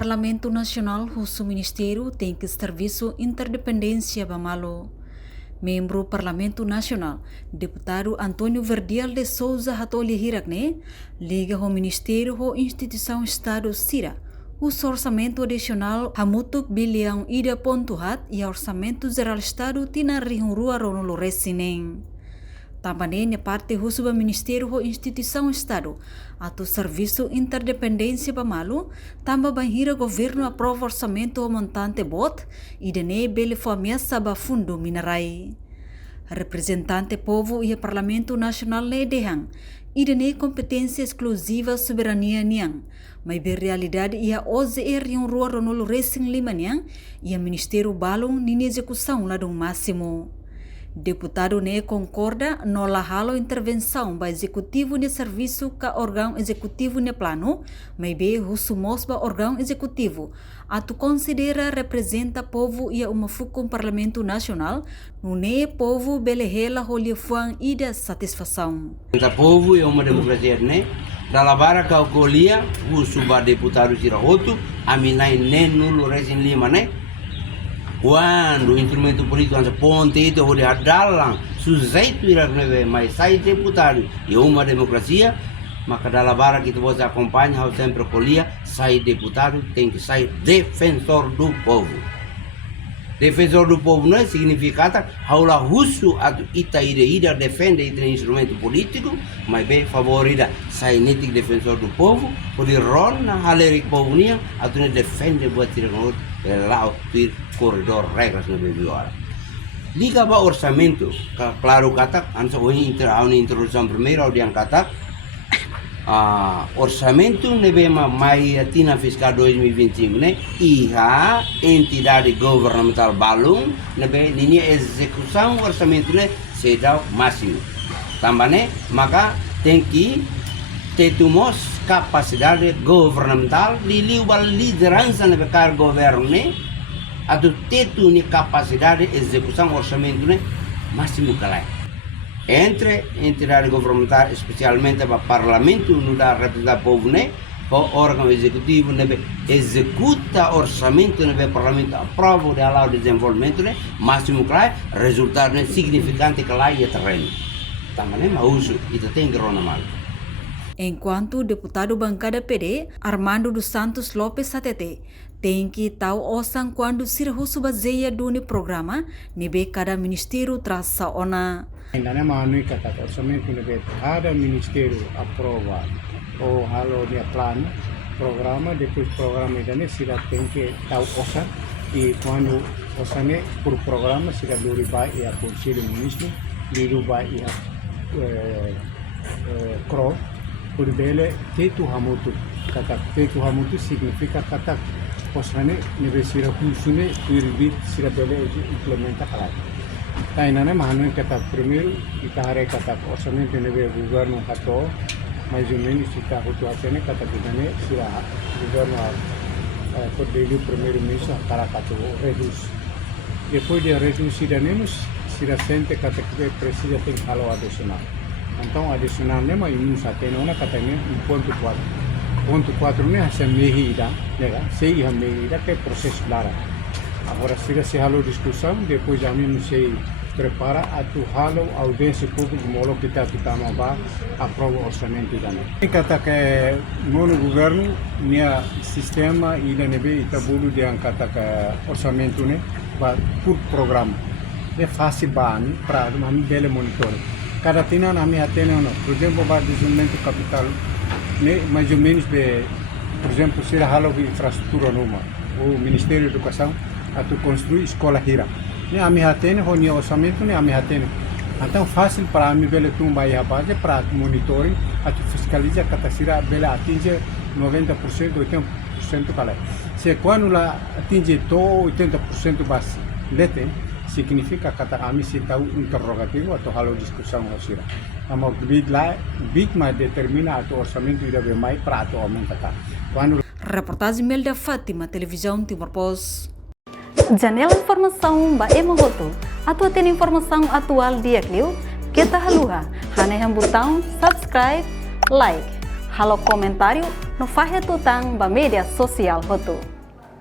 Parlamento Nacional husu Ministério tem que Serviço Interdependência Bamalo. Membro Parlamento Nacional, deputado Antônio Verdial de Souza Hatoli Hirakne, liga ao Ministério ou Instituição Estado Sira, o orçamento adicional hamutuk bilhão ida pontuhat e orçamento geral Estado tina rihunrua ronolo resinen. Também parte do Ministério ou Instituição Estado, atau Serviço Interdependência Bamalu, também banhira governo aprova orçamento montante bot e dene bele famesa ba fundo minerai. Representante povo e Parlamento Nacional ne dehang, e dene competência exclusiva soberania niang, mas be realidade ia OZR yang rua ronolo racing lima niang, ia Ministério balong nini execução lá do máximo. Deputado ne concorda no halo intervenção ba executivo ne serviço ka órgão executivo ne plano, mas be husumos ba órgão executivo, atu considera representa povo e uma fukum Parlamento Nacional, no ne povo belehela holia fuang ida satisfação. O povo é uma democracia, né? Da lavara ka okolia, husuba deputado Sirahoto, aminai ne nulo resin lima, né? Quando o instrumento político anda ponte itu olhe adalang sujeito irá neve mas sai deputado e uma democracia maka dalam bara kita bisa acompanha ao sempre colia sai deputado tem que sair defensor do povo. Defensor do povo não significa haula husu atau ita ida defende ite instrumento político mas bem favorida sai netik defensor do povo pode rona halerik povo nia atau defende buat tirangot lá ter corredor regras na bebiola. Liga ba orçamento, claro kata, ansa hoje a introdução primeiro ao diang kata, orçamento nebema mai atina fiscal 2025 né, iha entidade governamental balung nebe nini execução orçamento né sedau máximo. Tambane maka tem que tetumos capacidade governamental liliu bal liderança nebe car governo né atau tetu ni capacidade de execução orçamento né máximo calai entre entidade governamental especialmente para parlamento no da representar povo né o órgão executivo né executa orçamento né parlamento aprova de alau desenvolvimento né máximo calai resultado né significante calai e terreno também mauso itu tem grona mal. Enquanto deputado bancada PD, Armando dos Santos Lopes Satete, tem que tahu osang quando sirhusu bazeia duni programa, nebe cada ministério traça ona. Ainda não manui kata orçamento nebe cada ministério aprova o halo dia plano, programa, depois programa ainda sila tem que tahu osang e quando osang por programa sila duribai e a conselho ministro, duribai e a CRO. Por bele tetu hamutu kata tetu hamutu significa kata posane nebe sira kusune irbit sira bele implementa kalai tainane mahanu kata primeiro itahare kata orçamento nebe governo hato mais ou menos kita hutu atene kata bidane sira governo por dele primeiro mês para kata reduz depois de reduzir danemos sira sente kata que precisa ter halo adicional. Então, adicionalmente, mas nós temos uma categoria 1.4. 1.4 né, essa medida, né, sei a medida que é processo claro. Agora, se halo discussão, depois a mim se prepara a tu halo audiência pública molo kita maba aprova orçamento também. Kata que no governo nia sistema ida nebe itabulu de kata que orçamento né, por programa. É fácil ban para nami bele monitor. Cada tina nami atene ono, por exemplo, para desenvolvimento capital, né, mais ou menos, por exemplo, se halo de infraestrutura numa, o Ministério da Educação, a tu construir escola hira. Né, a mi atene, o nia orçamento, né, a mi atene. Então, fácil para a mi bele tumba e a base, para monitoring, a tu fiscaliza, kata sira bele atinge 90%, 80% calai. Se quando lá atinge to 80% base, lete, significa kata kami si tahu interrogativo atau halo discussão hasira. Amo big ma determina atau orçamento ida be mai para atau omong kata. Quando Reportagem Melda Fátima, Televisão Timor Post. Janela informação ba emohoto. Atau tem informação atual dia kliu, kita haluha. Hane yang botão subscribe, like. halo comentário no Fahe Tutang ba media sosial hotu.